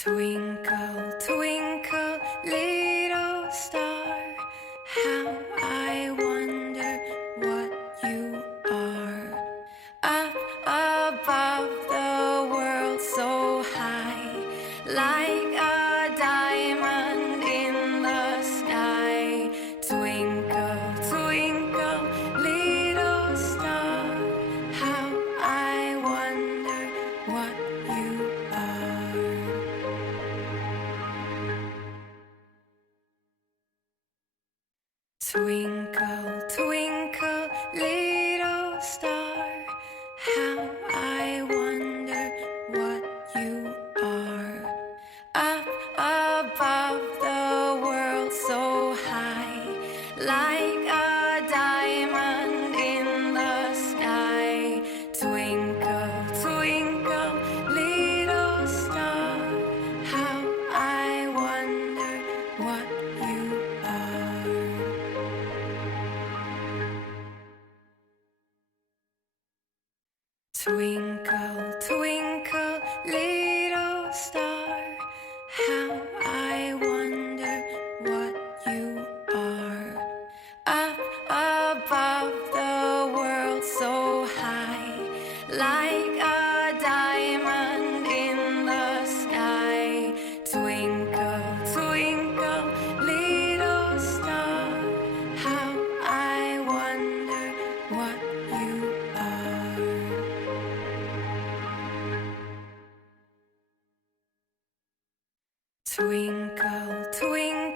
Twinkle, twinkle, little star, how I wonder what you are. Up above the world so high, like a diamond in the sky. Twinkle, twinkle, little star, how I wonder what you are. Twinkle, twinkle, little star, how I wonder what you are. Up above the world so high, like a diamond in the sky. Twinkle, twinkle, little star, how I wonder what you are. Twinkle, twinkle, little star, how I wonder what you are. Up above the world so high, like a diamond in the sky. Twinkle, twinkle, little star, how I wonder what you are. Twinkle, twinkle.